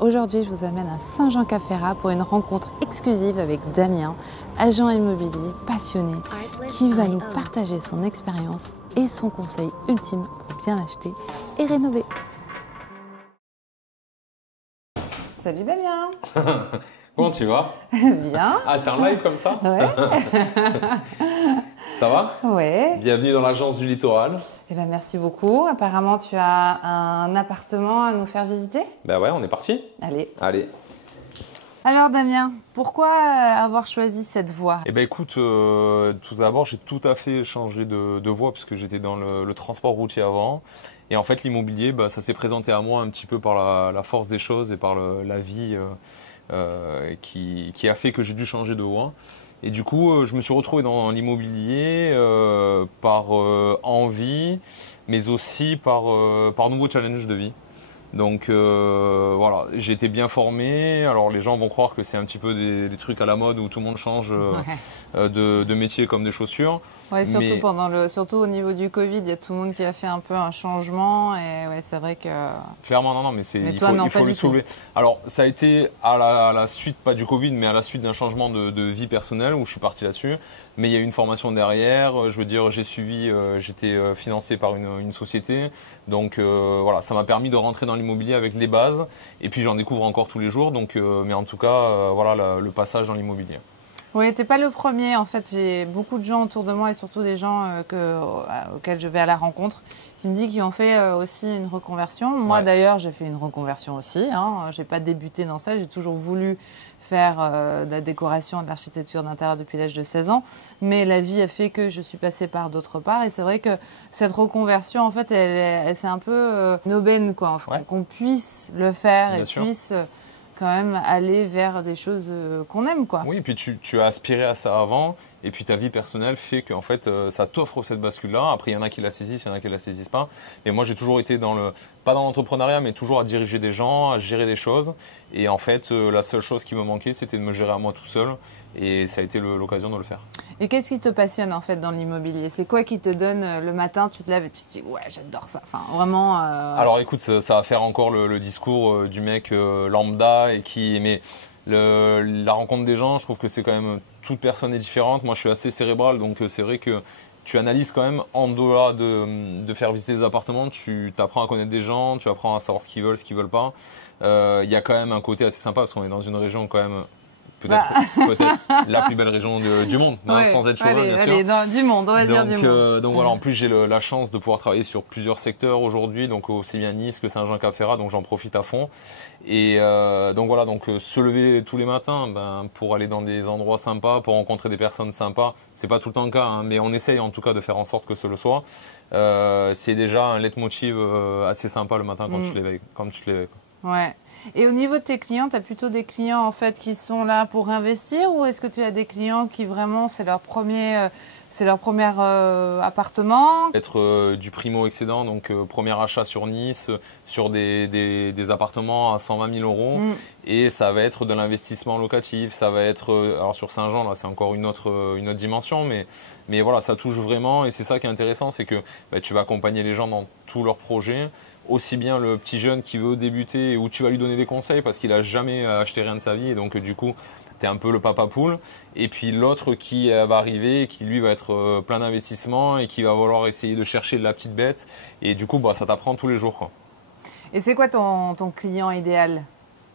Aujourd'hui, je vous amène à Saint-Jean-Cap-Ferrat pour une rencontre exclusive avec Damien, agent immobilier passionné, qui va nous partager son expérience et son conseil ultime pour bien acheter et rénover. Salut Damien. Comment tu vas? Bien. Ah, c'est un live comme ça? Ouais. Ça va? Ouais. Bienvenue dans l'agence du littoral. Eh ben, merci beaucoup. Apparemment, tu as un appartement à nous faire visiter? Ben ouais, on est parti. Allez. Allez. Alors Damien, pourquoi avoir choisi cette voie? Eh ben écoute, tout d'abord, j'ai tout à fait changé de voie puisque j'étais dans le transport routier avant. Et en fait, l'immobilier, ça s'est présenté à moi un petit peu par la force des choses et par la vie qui a fait que j'ai dû changer de voie. Et du coup, je me suis retrouvé dans l'immobilier par envie, mais aussi par nouveaux challenges de vie. Donc voilà, j'ai été bien formé. Alors les gens vont croire que c'est un petit peu des trucs à la mode où tout le monde change de métier comme des chaussures. Ouais, surtout au niveau du Covid, il y a tout le monde qui a fait un peu un changement et ouais, c'est vrai que. Clairement, non, mais il faut le soulever. Alors, ça a été à la suite, pas du Covid, mais à la suite d'un changement de vie personnelle où je suis parti là-dessus. Mais il y a eu une formation derrière. Je veux dire, j'étais financé par une société. Donc voilà, ça m'a permis de rentrer dans l'immobilier avec les bases. Et puis j'en découvre encore tous les jours. Donc, mais en tout cas, voilà le passage dans l'immobilier. Oui, t'es pas le premier. En fait, j'ai beaucoup de gens autour de moi et surtout des gens auxquels je vais à la rencontre qui me disent qu'ils ont fait aussi une reconversion. Moi, d'ailleurs, j'ai fait une reconversion aussi. J'ai pas débuté dans ça. J'ai toujours voulu faire de la décoration, de l'architecture d'intérieur depuis l'âge de 16 ans. Mais la vie a fait que je suis passée par d'autres parts. Et c'est vrai que cette reconversion, en fait, c'est un peu une aubaine, quoi. Qu'on puisse le faire et puisse quand même aller vers des choses qu'on aime, quoi. Oui, et puis tu as aspiré à ça avant, et puis ta vie personnelle fait qu'en fait, ça t'offre cette bascule-là. Après, il y en a qui la saisissent, il y en a qui la saisissent pas. Et moi, j'ai toujours été pas dans l'entrepreneuriat, mais toujours à diriger des gens, à gérer des choses. Et en fait, la seule chose qui me manquait, c'était de me gérer à moi tout seul. Et ça a été l'occasion de le faire. Et qu'est-ce qui te passionne en fait dans l'immobilier? C'est quoi qui te donne le matin, tu te lèves et tu te dis ouais, j'adore ça. Enfin, vraiment. Alors écoute, ça va faire encore le discours du mec lambda et mais la rencontre des gens, je trouve que c'est quand même toute personne est différente. Moi, je suis assez cérébral, donc c'est vrai que tu analyses quand même en dehors de faire visiter des appartements. Tu apprends à connaître des gens, tu apprends à savoir ce qu'ils veulent pas. Il y a quand même un côté assez sympa parce qu'on est dans une région quand même. Peut-être la plus belle région du monde, sans être chauvin, bien sûr. Du monde, on va dire du monde. Donc voilà, en plus j'ai la chance de pouvoir travailler sur plusieurs secteurs aujourd'hui, donc aussi bien Nice que Saint-Jean-Cap-Ferrat, donc j'en profite à fond. Et donc voilà, se lever tous les matins pour aller dans des endroits sympas, pour rencontrer des personnes sympas, c'est pas tout le temps le cas, mais on essaye en tout cas de faire en sorte que ce le soit. C'est déjà un leitmotiv assez sympa le matin quand tu te lèves. Ouais. Et au niveau de tes clients, tu as plutôt des clients en fait qui sont là pour investir ou est-ce que tu as des clients qui vraiment c'est leur premier appartement? Être du primo excédent, donc premier achat sur Nice, sur des appartements à 120 000 euros et ça va être de l'investissement locatif, ça va être alors sur Saint-Jean là c'est encore une autre dimension mais voilà ça touche vraiment et c'est ça qui est intéressant, c'est que tu vas accompagner les gens dans tous leurs projets. Aussi bien le petit jeune qui veut débuter où tu vas lui donner des conseils parce qu'il a jamais acheté rien de sa vie et donc du coup tu es un peu le papa poule et puis l'autre qui va arriver et qui lui va être plein d'investissement et qui va vouloir essayer de chercher la petite bête et du coup ça t'apprend tous les jours quoi. Et c'est quoi ton client idéal?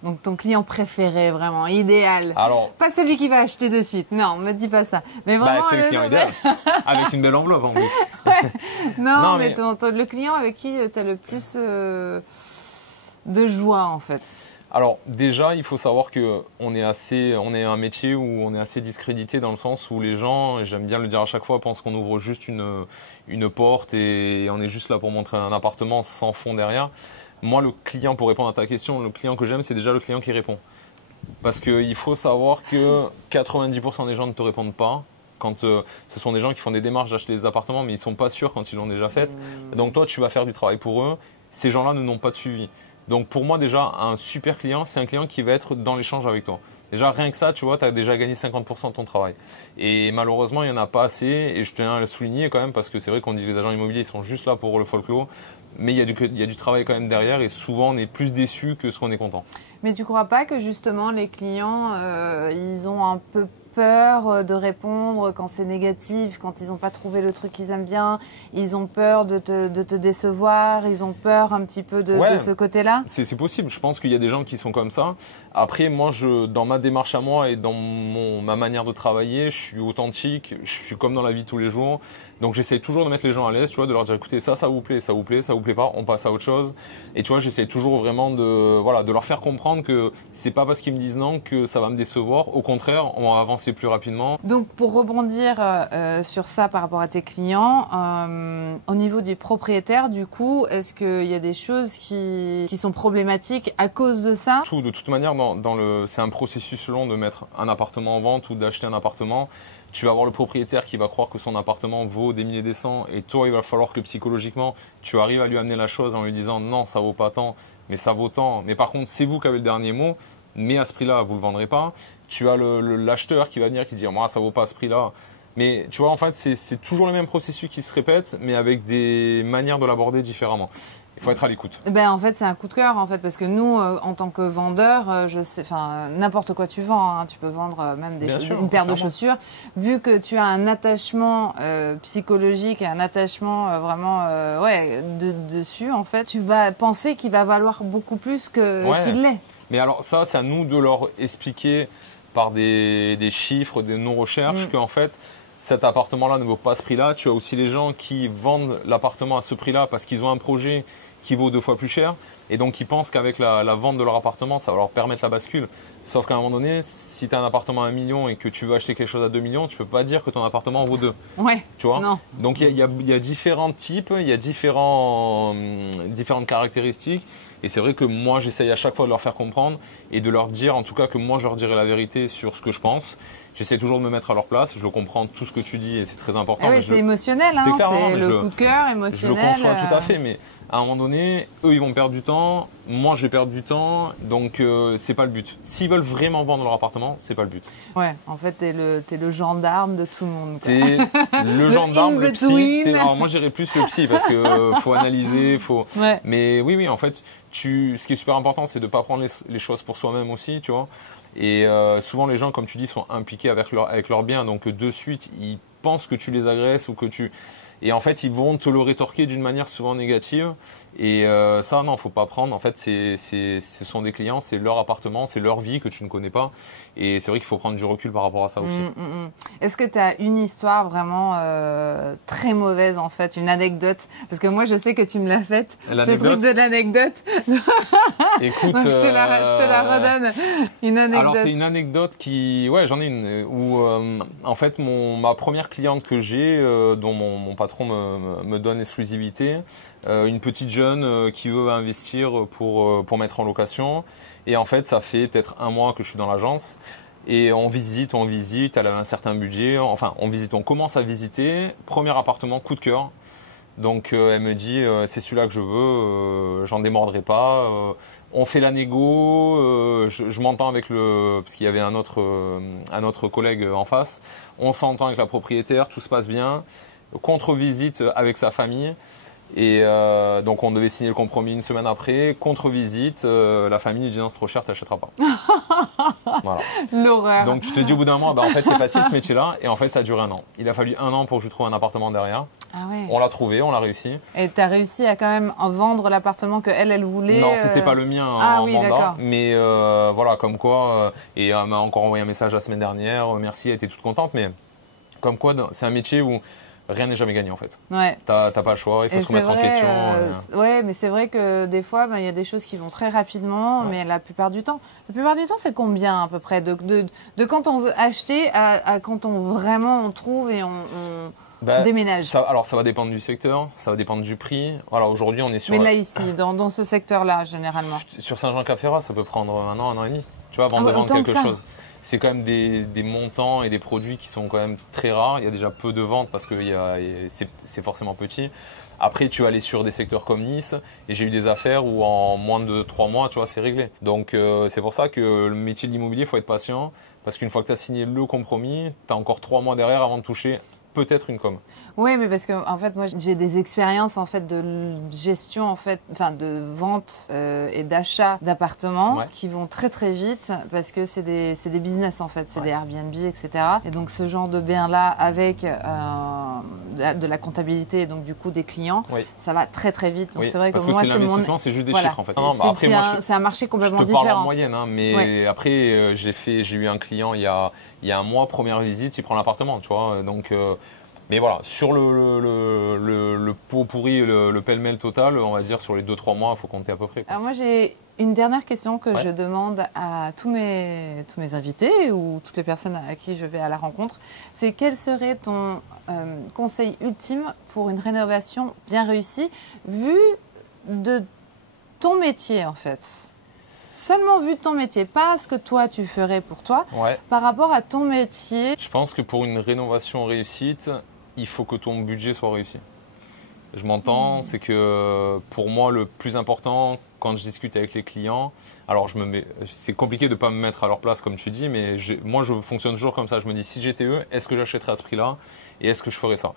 Donc ton client préféré vraiment, idéal. Alors, pas celui qui va acheter de suite, non, me dis pas ça. Mais vraiment c'est le client idéal, avec une belle enveloppe en plus. Ouais. Non, mais le client avec qui tu as le plus de joie en fait. Alors déjà, il faut savoir que on est un métier où on est assez discrédité dans le sens où les gens, et j'aime bien le dire à chaque fois, pensent qu'on ouvre juste une porte et on est juste là pour montrer un appartement sans fond derrière. Moi, le client, pour répondre à ta question, le client que j'aime, c'est déjà le client qui répond. Parce qu'il faut savoir que 90% des gens ne te répondent pas. Quand ce sont des gens qui font des démarches d'acheter des appartements, mais ils ne sont pas sûrs quand ils l'ont déjà fait. Donc toi, tu vas faire du travail pour eux. Ces gens-là ne n'ont pas de suivi. Donc pour moi, déjà, un super client, c'est un client qui va être dans l'échange avec toi. Déjà, rien que ça, tu vois, tu as déjà gagné 50% de ton travail. Et malheureusement, il n'y en a pas assez. Et je tiens à le souligner quand même parce que c'est vrai qu'on dit que les agents immobiliers, ils sont juste là pour le folklore. mais il y a du travail quand même derrière et souvent on est plus déçu que ce qu'on est content. Mais tu crois pas que justement les clients, ils ont un peu peur de répondre quand c'est négatif, quand ils n'ont pas trouvé le truc qu'ils aiment bien, ils ont peur de te décevoir, ils ont peur un petit peu de ce côté-là? C'est possible, je pense qu'il y a des gens qui sont comme ça. Après, moi, dans ma démarche à moi et dans ma manière de travailler, je suis authentique, je suis comme dans la vie de tous les jours. Donc j'essaie toujours de mettre les gens à l'aise, tu vois, de leur dire écoutez, ça vous plaît, ça vous plaît, ça vous plaît pas, on passe à autre chose. Et tu vois, j'essaie toujours vraiment de leur faire comprendre que c'est pas parce qu'ils me disent non que ça va me décevoir. Au contraire, on va avancer plus rapidement. Donc pour rebondir sur ça par rapport à tes clients, au niveau du propriétaire, du coup, est-ce qu'il y a des choses qui sont problématiques à cause de ça? De toute manière, c'est un processus long de mettre un appartement en vente ou d'acheter un appartement. Tu vas avoir le propriétaire qui va croire que son appartement vaut des milliers des cents et toi, il va falloir que psychologiquement, tu arrives à lui amener la chose en lui disant non, ça vaut pas tant, mais ça vaut tant. Mais par contre, c'est vous qui avez le dernier mot, mais à ce prix-là, vous le vendrez pas. Tu as l'acheteur qui va venir qui dit moi, ça vaut pas à ce prix-là. Mais tu vois, en fait, c'est toujours le même processus qui se répète, mais avec des manières de l'aborder différemment. Il faut être à l'écoute. En fait, c'est un coup de cœur, en fait, parce que nous, en tant que vendeurs, je sais, n'importe quoi tu vends, hein, tu peux vendre même une paire de chaussures. Vu que tu as un attachement psychologique et un attachement vraiment dessus, en fait, tu vas penser qu'il va valoir beaucoup plus qu'il l'est. Mais alors ça, c'est à nous de leur expliquer par des chiffres, des non-recherches, qu'en fait, cet appartement-là ne vaut pas ce prix-là. Tu as aussi les gens qui vendent l'appartement à ce prix-là parce qu'ils ont un projet qui vaut 2 fois plus cher. Et donc, ils pensent qu'avec la vente de leur appartement, ça va leur permettre la bascule. Sauf qu'à un moment donné, si tu as un appartement à 1 million et que tu veux acheter quelque chose à 2 millions, tu peux pas dire que ton appartement vaut 2. Ouais. Tu vois? Non. Donc, il y a différents types, il y a différentes caractéristiques. Et c'est vrai que moi, j'essaye à chaque fois de leur faire comprendre et de leur dire, en tout cas, que moi, je leur dirai la vérité sur ce que je pense. J'essaie toujours de me mettre à leur place. Je comprends tout ce que tu dis et c'est très important. Oui, c'est émotionnel, hein, c'est le coup de cœur émotionnel. Je le conçois tout à fait, mais à un moment donné, eux, ils vont perdre du temps. Moi, je vais perdre du temps. Donc, c'est pas le but. S'ils veulent vraiment vendre leur appartement, c'est pas le but. Ouais, en fait, t'es le gendarme de tout le monde. T'es le gendarme, le psy. Alors, moi, j'irais plus le psy parce que faut analyser, Ouais. Mais oui, en fait, ce qui est super important, c'est de pas prendre les choses pour soi-même aussi, tu vois. Et souvent, les gens, comme tu dis, sont impliqués avec leurs biens. Donc, de suite, ils pensent que tu les agresses ou que tu... Et en fait, ils vont te le rétorquer d'une manière souvent négative. Et ça, non, faut pas prendre. En fait, ce sont des clients, c'est leur appartement, c'est leur vie que tu ne connais pas. Et c'est vrai qu'il faut prendre du recul par rapport à ça aussi. Est-ce que tu as une histoire vraiment très mauvaise, en fait, une anecdote? Parce que moi, je sais que tu me l'as faite. Ce truc de l'anecdote. Écoute, donc, je te la redonne. Une anecdote. Alors, c'est une anecdote qui... Ouais, j'en ai une. Où, en fait, ma première cliente que j'ai, dont mon patron me donne l'exclusivité, une petite jeune qui veut investir pour mettre en location. Et en fait, ça fait peut-être 1 mois que je suis dans l'agence. Et on visite, elle a un certain budget. Enfin, on commence à visiter. Premier appartement, coup de cœur. Donc, elle me dit, c'est celui-là que je veux, j'en démordrai pas. On fait la négo, je m'entends avec parce qu'il y avait un autre collègue en face. On s'entend avec la propriétaire, tout se passe bien. Contre-visite avec sa famille. Et donc on devait signer le compromis 1 semaine après. Contre-visite, la famille lui dit non, c'est trop cher, t'achèteras pas. Voilà. L'horreur. Donc tu te dis au bout d'un mois, en fait c'est facile ce métier-là. Et en fait ça a duré 1 an. Il a fallu 1 an pour que je trouve un appartement derrière. Ah ouais. On l'a trouvé, on l'a réussi. Et tu as réussi à quand même vendre l'appartement qu'elle voulait? Non, c'était pas le mien en mandat. Mais voilà, comme quoi. Et elle m'a encore envoyé un message la semaine dernière. Merci, elle était toute contente. Mais comme quoi, c'est un métier où rien n'est jamais gagné en fait. Ouais. T'as pas le choix, il faut se remettre en question. Ouais, mais c'est vrai que des fois, il y a des choses qui vont très rapidement, mais la plupart du temps, c'est combien à peu près de quand on veut acheter à quand on trouve et on déménage? Alors ça va dépendre du secteur, ça va dépendre du prix. Voilà, aujourd'hui on est sur... Mais là ici, dans ce secteur-là, généralement. Sur Saint-Jean-Cap-Ferrat, ça peut prendre 1 an, 1 an et demi. Tu vois, avant de vendre quelque chose. C'est quand même des montants et des produits qui sont quand même très rares. Il y a déjà peu de ventes parce que c'est forcément petit. Après, tu vas aller sur des secteurs comme Nice et j'ai eu des affaires où en moins de 3 mois, tu vois, c'est réglé. Donc, c'est pour ça que le métier de l'immobilier, il faut être patient parce qu'une fois que tu as signé le compromis, tu as encore 3 mois derrière avant de toucher peut-être une com. Oui, mais parce que en fait, moi, j'ai des expériences en fait de gestion, en fait, enfin de vente et d'achat d'appartements qui vont très très vite parce que c'est des business en fait, c'est des Airbnb, etc. Et donc ce genre de biens-là avec de la comptabilité et donc du coup des clients, ça va très très vite. Donc c'est vrai que parce que c'est l'investissement, c'est juste des chiffres en fait. C'est un marché complètement différent. Je te parle en moyenne, hein, mais après j'ai eu un client il y a un mois, première visite, il prend l'appartement, tu vois, donc. Mais voilà, sur le pot pourri, le pêle-mêle total, on va dire sur les 2-3 mois, il faut compter à peu près. Alors moi, j'ai une dernière question que je demande à tous mes invités ou toutes les personnes à qui je vais à la rencontre. C'est quel serait ton conseil ultime pour une rénovation bien réussie, vu de ton métier en fait? Seulement vu de ton métier, pas ce que toi tu ferais pour toi, par rapport à ton métier. Je pense que pour une rénovation réussite, il faut que ton budget soit réussi. Je m'entends, c'est que pour moi le plus important quand je discute avec les clients, alors c'est compliqué de ne pas me mettre à leur place comme tu dis, mais moi je fonctionne toujours comme ça. Je me dis si j'étais eux, est-ce que j'achèterais à ce prix-là et est-ce que je ferais ça?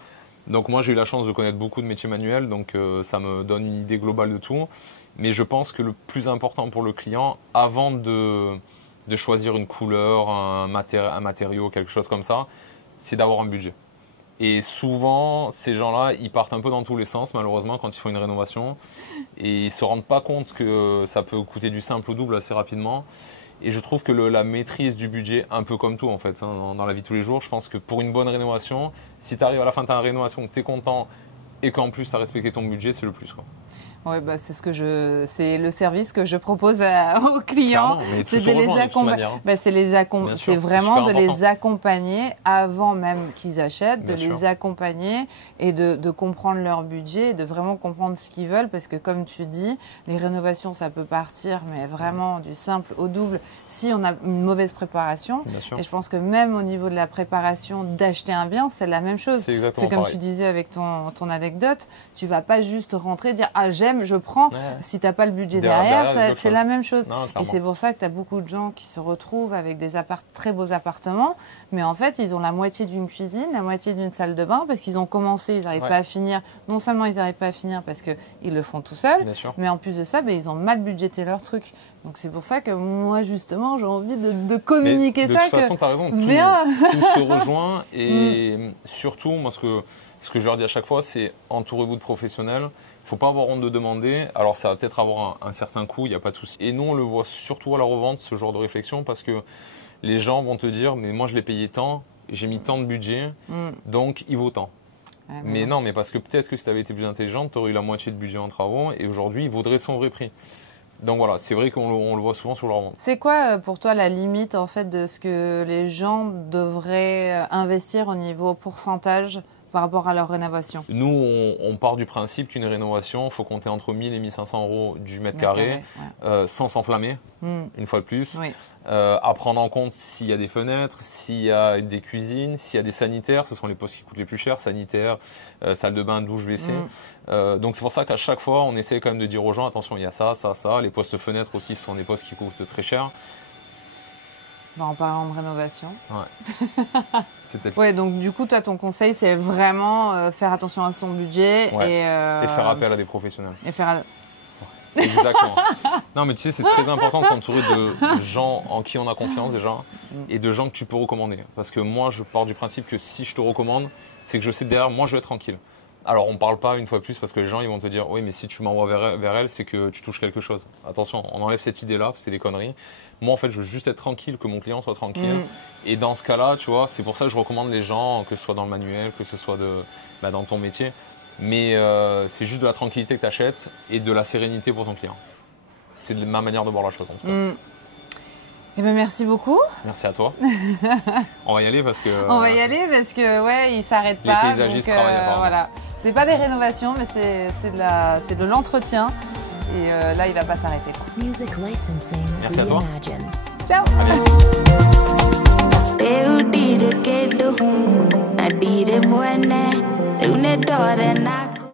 Donc moi j'ai eu la chance de connaître beaucoup de métiers manuels, donc ça me donne une idée globale de tout. Mais je pense que le plus important pour le client, avant de choisir une couleur, un matériau, quelque chose comme ça, c'est d'avoir un budget. Et souvent, ces gens-là, ils partent un peu dans tous les sens, malheureusement, quand ils font une rénovation. Et ils ne se rendent pas compte que ça peut coûter du simple au double assez rapidement. Et je trouve que la maîtrise du budget, un peu comme tout en fait, hein, dans la vie de tous les jours, je pense que pour une bonne rénovation, si tu arrives à la fin de ta rénovation, que tu es content et qu'en plus tu as respecté ton budget, c'est le plus, quoi. Ouais, bah c'est c'est le service que je propose aux clients, c'est de les accompagner. C'est vraiment de les accompagner avant même qu'ils achètent, de les accompagner et de comprendre leur budget, et de vraiment comprendre ce qu'ils veulent, parce que comme tu dis, les rénovations ça peut partir, mais vraiment du simple au double si on a une mauvaise préparation. Et je pense que même au niveau de la préparation d'acheter un bien, c'est la même chose. C'est comme tu disais avec ton anecdote, tu vas pas juste rentrer et dire ah j'aime, je prends. Si tu n'as pas le budget derrière c'est la même chose. Non, et c'est pour ça que tu as beaucoup de gens qui se retrouvent avec des très beaux appartements, mais en fait, ils ont la moitié d'une cuisine, la moitié d'une salle de bain, parce qu'ils ont commencé, ils n'arrivent pas à finir. Non seulement ils n'arrivent pas à finir parce qu'ils le font tout seuls, mais en plus de ça, ils ont mal budgété leur truc. Donc c'est pour ça que moi, justement, j'ai envie de communiquer ça. De toute façon, tu as raison, tout se rejoint. Et surtout, moi, ce que je leur dis à chaque fois, c'est entourez-vous de professionnels. Il ne faut pas avoir honte de demander. Alors, ça va peut-être avoir un certain coût, il n'y a pas de souci. Et nous, on le voit surtout à la revente, ce genre de réflexion, parce que les gens vont te dire, mais moi, je l'ai payé tant, j'ai mis tant de budget, donc il vaut tant. Mais non, mais parce que peut-être que si tu avais été plus intelligente, tu aurais eu la moitié de budget en travaux, et aujourd'hui, il vaudrait son vrai prix. Donc voilà, c'est vrai qu'on le voit souvent sur la revente. C'est quoi pour toi la limite en fait de ce que les gens devraient investir au niveau pourcentage par rapport à leur rénovation? Nous, on part du principe qu'une rénovation, il faut compter entre 1 000 et 1 500 euros du mètre carré, sans s'enflammer, une fois de plus. À prendre en compte s'il y a des fenêtres, s'il y a des cuisines, s'il y a des sanitaires, ce sont les postes qui coûtent les plus chers, sanitaires, salle de bain, douche, WC. Donc c'est pour ça qu'à chaque fois, on essaie quand même de dire aux gens, attention, il y a ça, ça, ça. Les postes fenêtres aussi, ce sont des postes qui coûtent très cher. En parlant de rénovation. Ouais, donc du coup, toi, ton conseil, c'est vraiment faire attention à son budget et faire appel à des professionnels. Exactement. Non, mais tu sais, c'est très important de s'entourer de gens en qui on a confiance déjà et de gens que tu peux recommander. Parce que moi, je pars du principe que si je te recommande, c'est que je sais que derrière, moi, je vais être tranquille. Alors, on ne parle pas une fois plus parce que les gens ils vont te dire oui, mais si tu m'envoies vers elle, c'est que tu touches quelque chose. Attention, on enlève cette idée-là, c'est des conneries. Moi, en fait, je veux juste être tranquille, que mon client soit tranquille. Et dans ce cas-là, tu vois, c'est pour ça que je recommande les gens, que ce soit dans le manuel, que ce soit dans ton métier. Mais c'est juste de la tranquillité que tu achètes et de la sérénité pour ton client. C'est ma manière de voir la chose en tout cas. Eh ben merci beaucoup. Merci à toi. On va y aller parce que. Il s'arrête pas. Les paysagistes travaillent. Voilà. C'est pas des rénovations, mais c'est de l'entretien. Et là, il va pas s'arrêter. Merci à toi. Ciao. Allez.